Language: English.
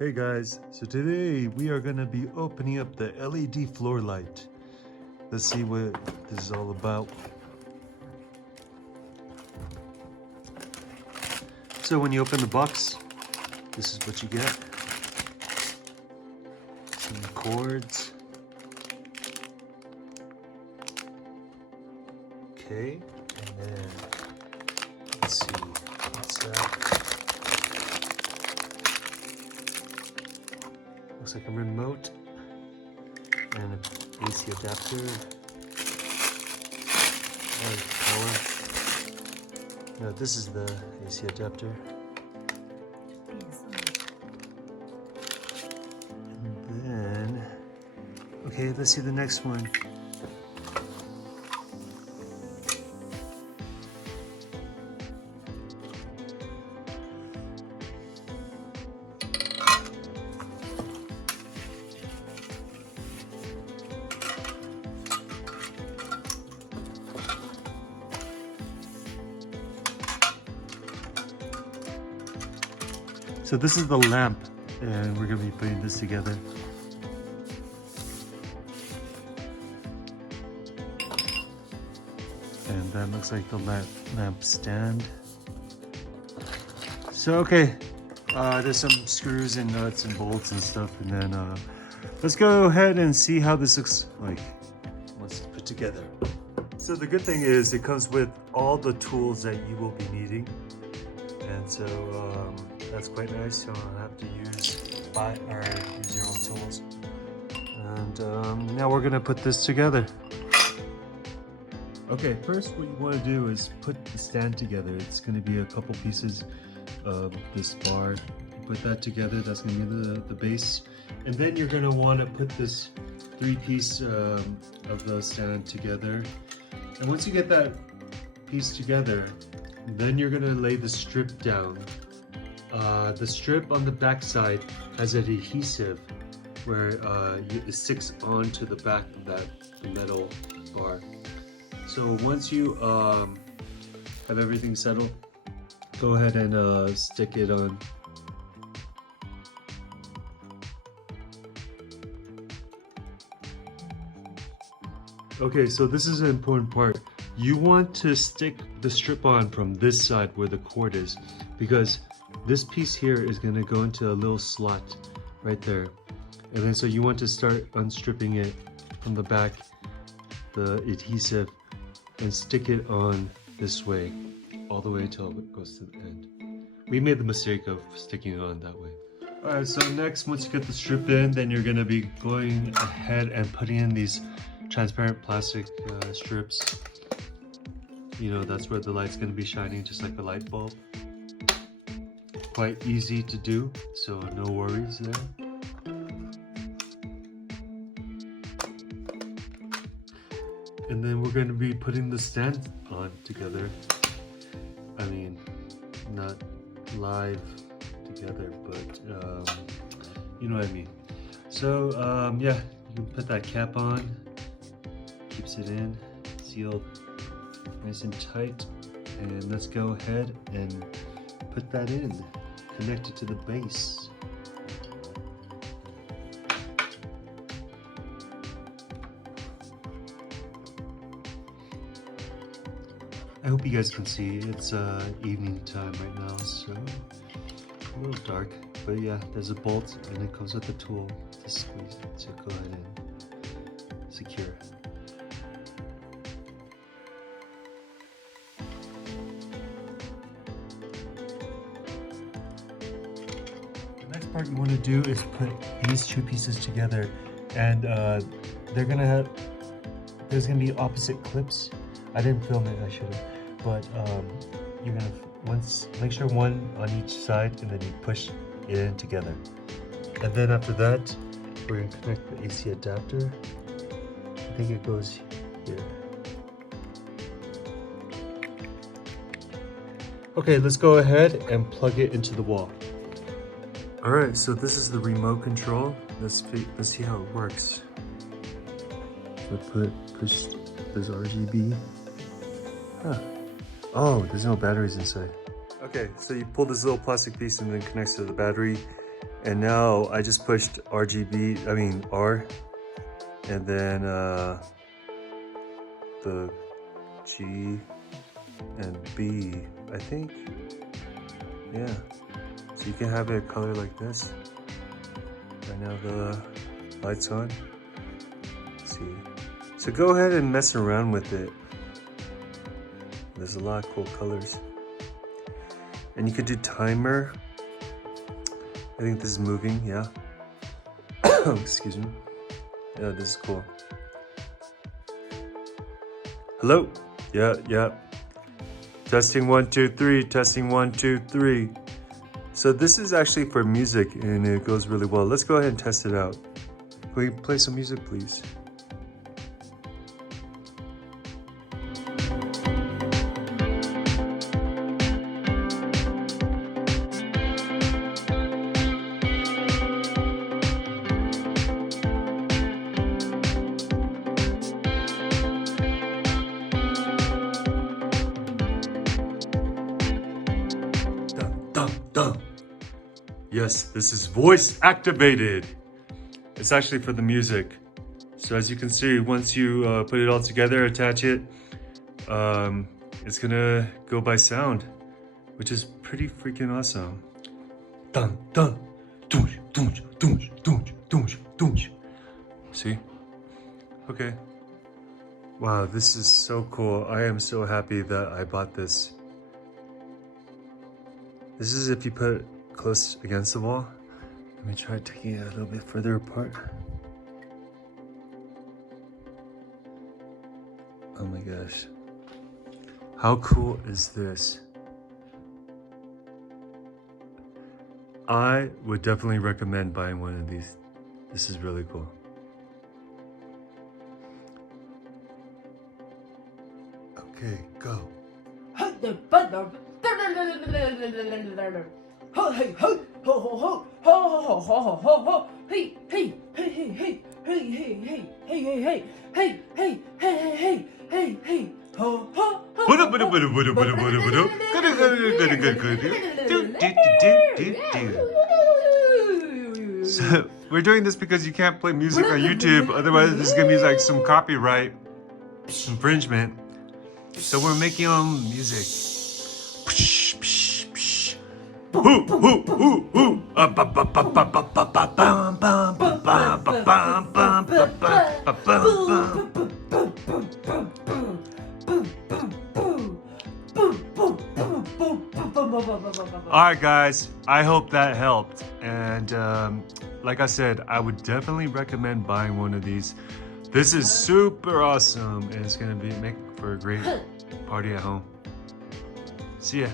Hey guys, so today we are going to be opening up the LED floor light. Let's see what this is all about. So when you open the box, this is what you get. Some cords. Okay, and then let's see, what's that? Looks like a remote and an AC adapter and power. No, this is the AC adapter. And then, okay, let's see the next one. So this is the lamp, and we're gonna be putting this together. And that looks like the lamp stand. So okay, there's some screws and nuts and bolts and stuff, and then let's go ahead and see how this looks like once it's put together. So the good thing is it comes with all the tools that you will be needing, and so that's quite nice. You don't have to use your own tools. And now we're gonna put this together. Okay, first what you want to do is put the stand together. It's going to be a couple pieces of this bar. You put that together, that's going to be the base. And then you're going to want to put this 3-piece of the stand together. And once you get that piece together, then you're going to lay the strip down. The strip on the back side has an adhesive where it sticks onto the back of the metal bar. So once you have everything settled, go ahead and stick it on. Okay, so this is an important part. You want to stick the strip on from this side where the cord is, because this piece here is going to go into a little slot right there. And then so you want to start unstripping it from the back, the adhesive, and stick it on this way all the way until it goes to the end. We made the mistake of sticking it on that way. Alright, so next, once you get the strip in, then you're going to be going ahead and putting in these transparent plastic strips. You know, that's where the light's going to be shining, just like a light bulb. Quite easy to do, so no worries there. And then we're going to be putting the stand on together. I mean, not live together, but you know what I mean. So yeah, you can put that cap on, keeps it in, sealed nice and tight. And let's go ahead and put that in, connect it to the base. I hope you guys can see. It's evening time right now, so a little dark. But yeah, there's a bolt and it comes with a tool to squeeze it. So go ahead and secure it. The next part you want to do is put these two pieces together, and there's gonna be opposite clips. I didn't film it, I should have. But you're gonna make sure one on each side, and then you push it in together. And then after that, we're gonna connect the AC adapter. I think it goes here. Okay, let's go ahead and plug it into the wall. All right, so this is the remote control. Let's see how it works. So push this RGB. Huh. Oh, there's no batteries inside. Okay, so you pull this little plastic piece and then connects to the battery. And now I just pushed RGB, I mean R, and then the G and B, I think. Yeah. So you can have it a color like this. Right now the light's on. Let's see. So go ahead and mess around with it. There's a lot of cool colors. And you could do timer. I think this is moving, yeah. Excuse me. Yeah, this is cool. Hello? Yeah, yeah. Testing 1, 2, 3. Testing 1, 2, 3. So this is actually for music and it goes really well. Let's go ahead and test it out. Can we play some music, please? Yes, this is voice activated. It's actually for the music. So as you can see, once you put it all together, attach it, it's gonna go by sound, which is pretty freaking awesome. Dun dun, doonch, doonch, doonch, doonch, doonch, doonch. See? Okay. Wow, this is so cool. I am so happy that I bought this. This is if you put it close against the wall. Let me try taking it a little bit further apart. Oh my gosh. How cool is this? I would definitely recommend buying one of these. This is really cool. Okay, go. Hey, hey, ho, ho, ho, ho, ho, ho, ho, ho, ho, hey, hey, hey, hey, hey, hey, hey, hey, hey, hey, hey, hey, hey, hey, hey, hey, hey, ho, ho, ho. So we're doing this because you can't play music on YouTube, otherwise there's gonna be like some copyright infringement. So we're making our own music. Alright guys, I hope that helped, and like I said, I would definitely recommend buying one of these. This is super awesome and it's gonna make for a great party at home. See ya.